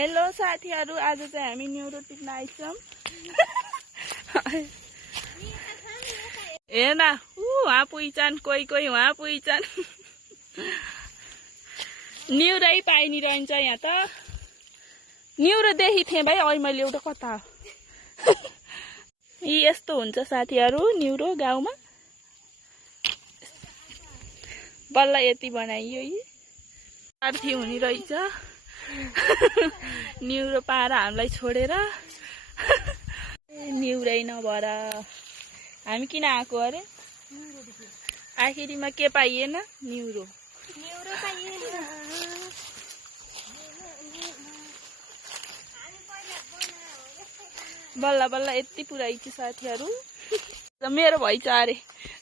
Hello साथीहरु, आज चाहिँ हामी न्युरो टिप्न आइछौं। हेर्न वहाँ पुइछन्, कोही कोही वहाँ पुइछन्। न्युरै पाइनी रहन्छ यहाँ त। न्युरो देखि थिएँ भाइ, अहिले मैले एउटा कता यी यस्तो हुन्छ साथीहरु न्युरो गाउँमा। बल्ल यति बनाइयो, यी आर्थी हुने रहेछ। न्युरो पाएर हामीलाई छोडेर न्युरै नभएर हामी किन आएको अरे? आखिरीमा के पाइएन? न्युरो। बल्ल बल्ल यति पुऱ्याइछु साथीहरु। मेरो भइछ अरे,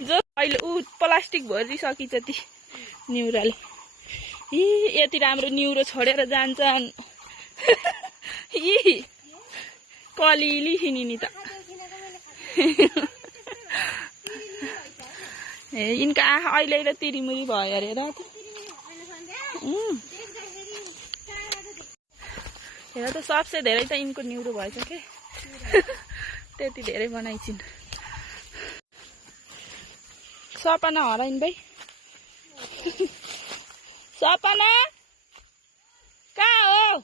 जो अहिले ऊ प्लास्टिक भरिसकिन्छ ती न्युराले। यति राम्रो न्युरो छोडेर जान्छन्। कलिली हिँडिनी त। यिनका आँखा अहिले तिरिमुरी भयो अरे र। हेर त सबसे धेरै त यिनको न्युरो भएछ के। त्यति धेरै बनाइछिन्। सपना हराइन भाइ। सपना कहाँ हो?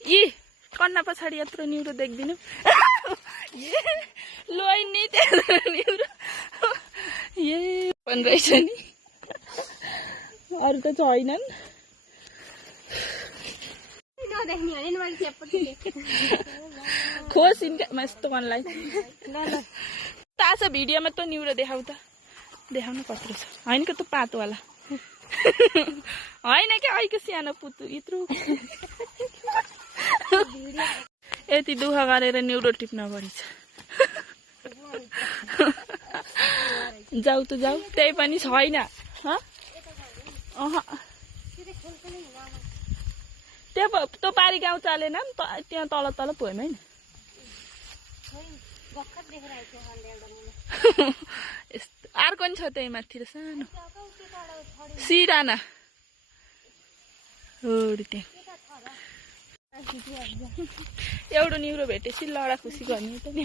यी कन्ना पछाडि यत्रो न्युरो देख्दिनु। लोइ नि त्यहाँ न्युरो ए पनि रहेछ नि। अरू त छैनन्। खोज इनका यस्तो मनलाई ताजा भिडियोमा त न्युरो देखाउ त। देखाउनु कत्रो छ होइन के त पातोवाला होइन क्या। अहिले सानो पुतु यत्रो यति दुःख गरेर न्युरो टिप्न परिछ। जाऊ त जाऊ, त्यही पनि छैन। त्यो पारी गाउँ चलेन नि त, त्यहाँ तल तल पोएम होइन। अर्को नि छ त्यही माथि र सानो सिराना त्यहाँ एउटा न्युरो भेटेपछि लडा खुसी गर्ने त नि।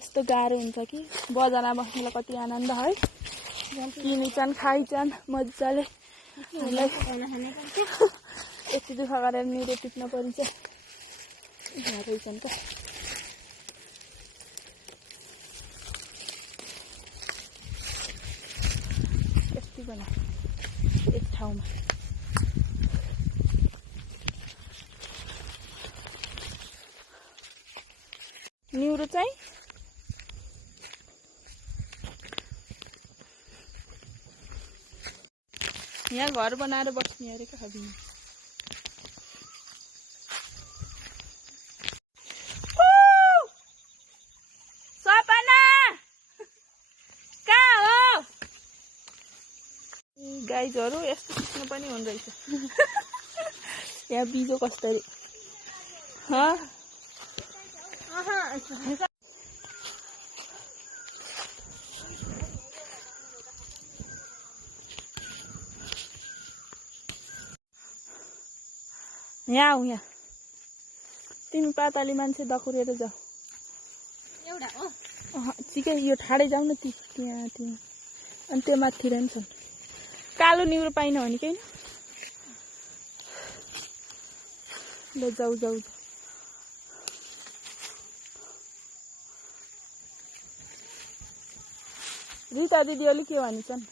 यस्तो गाह्रो हुन्छ कि बजारमा बस्नुलाई कति आनन्द है। किनिछन् खाइछन् मजाले। यति दुःख गरेर न्युरो टिप्न परिन्छ। त यति बना एक ठाउँमा। न्युरो चाहिँ यहाँ घर बनाएर बस्ने अरे क्या हबी। सपना कहाँ हो? गाईहरू यस्तो किसिम पनि हुँदो रहेछ। यहाँ बिजो कसरी यहाँ आऊ। यहाँ तिमी पाताली मान्छे दखुरेर जाऊ। ठिकै यो ठाडै जाऊ न। त्यहाँ अनि त्यो माथि नि छन्। कालो न्युरो पाइन हो नि कि ल जाऊ जाऊ। रिता दिदी अलि के भन्छन्?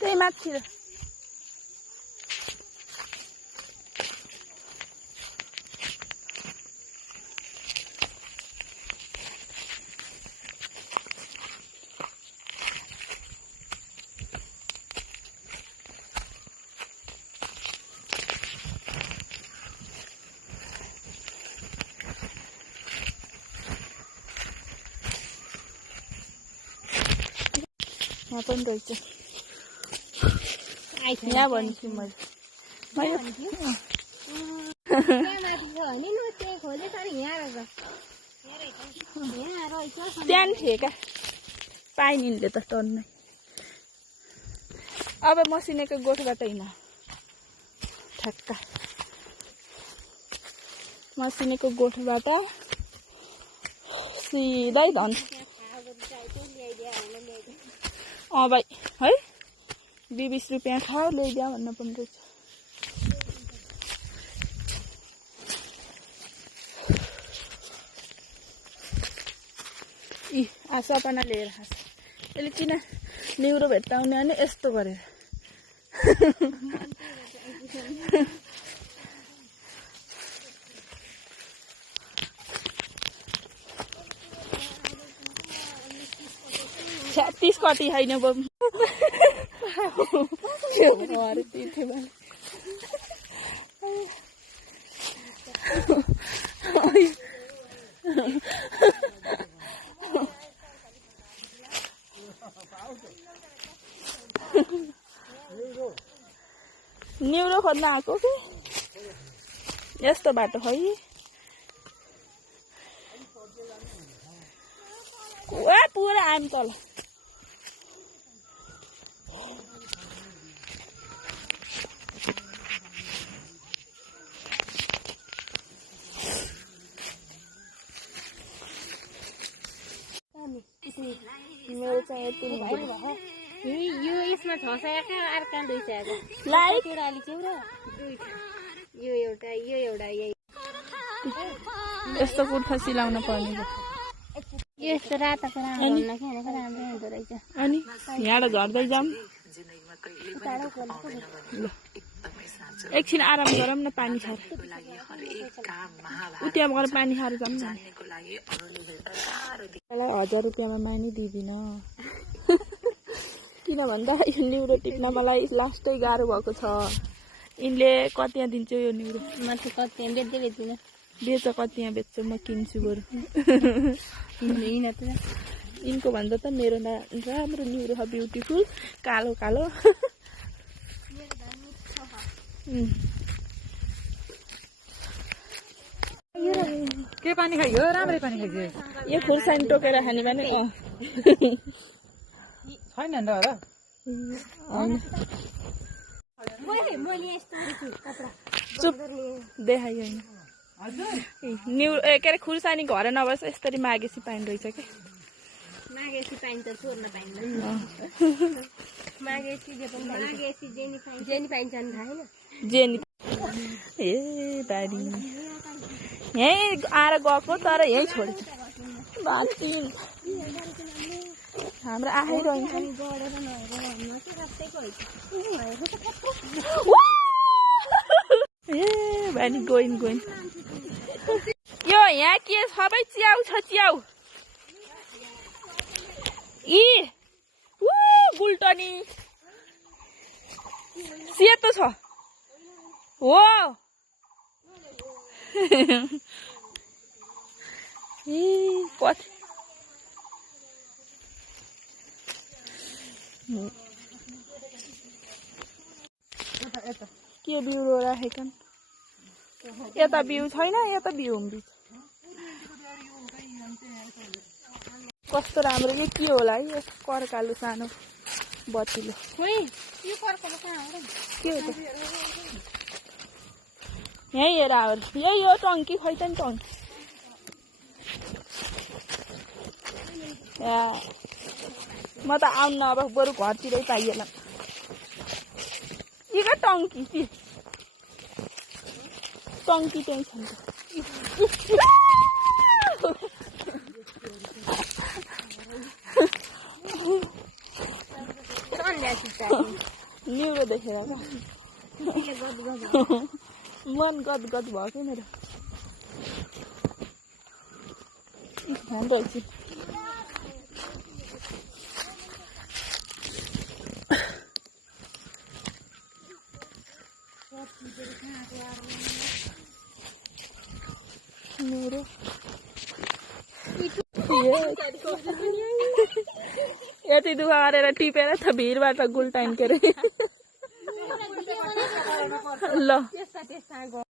त्यही माथि र यहाँ पनि रहेछ। यहाँ भन्छु मैले। त्यहाँ थिए क्या पाइनिले त टन्नै अब मसिनेको गोठबाट हिँड ठ्याक्क मसिनेको गोठबाट सिधै धन भाइ है 20 रुपियाँ खाऊ ल्याइदिया भन्न पनि रहेछ सपना लिएर खास यसले किन निउरो भेट्टाउने अनि यस्तो गरेर छत्तीस कति होइन बम न्युरो खोज्न आएको कि यस्तो बाटो है पुरा आम तल मेरो चाहिँ यति यो यसमा 6 सय का अर्का 2 सय को लाइक एउटा अलि चौरा यो एउटा यही यस्तो कुर्ता सिलाउन पर्ने यस्तो रातको राम्रो हुन्न कि हैन राम्रो हुँदो रहेछ अनि यहाँबाट झर्दै जाम एकछिन आराम गरौँ न पानी खाएर उतिया गएर पानी खाएर जाऊँ न 1000 रुपियाँमा मानी दिदिन किन भन्दा यो निउरो टिप्न मलाई लास्टै गाह्रो भएको छ यिनले कतिया दिन्छ यो निउरो म चाहिँ कति बेच्दै बेच्दिन बेच कतिया बेच्छ म किन्छु बरु यिनको भन्दा त मेरो राम्रो निउरो छ ब्युटिफुल कालो कालो के पानी खायो राम्रै पानी खाइदियो यो खुर्सानी टोकेर खाने भने छैन नि होला चुप देखाइयो के अरे खुर्सानी घर नबस यसरी मागेसी पाइने रहेछ क्या मागेसी पाइन्छ चोर्न पाइँदैन मागेसी जे पनि मागेसी जेनी पाइन्छ नि थाहा हैन जेनी ए बारी यहीँ आएर गएको तर यहीँ छोडेछ बाटी हाम्रो आइरहन्छ ए बानी गोइन यो यहाँ के सबै च्याउ छ च्याउ गुल्टनी सेतो छ हो कति के बिउ राखेका यता बिउ छैन यता बिउ कस्तो राम्रो के होला है यो कर्कालु सानो बत्तीले यो कर्कालु कहाँ हो के हो त यही हेर यही हो टङ्की खै त नि टङ्की म त आउन अब बरु घरतिरै पाइएला के टङ्की टङ्की त्यहीँ छ निउरो देखेर मन गदगद भयो क्या मेरो रहेछ मेरो यति दुःख गरेर टिपेर त भिरबाट गुल्टाइन के अरे ल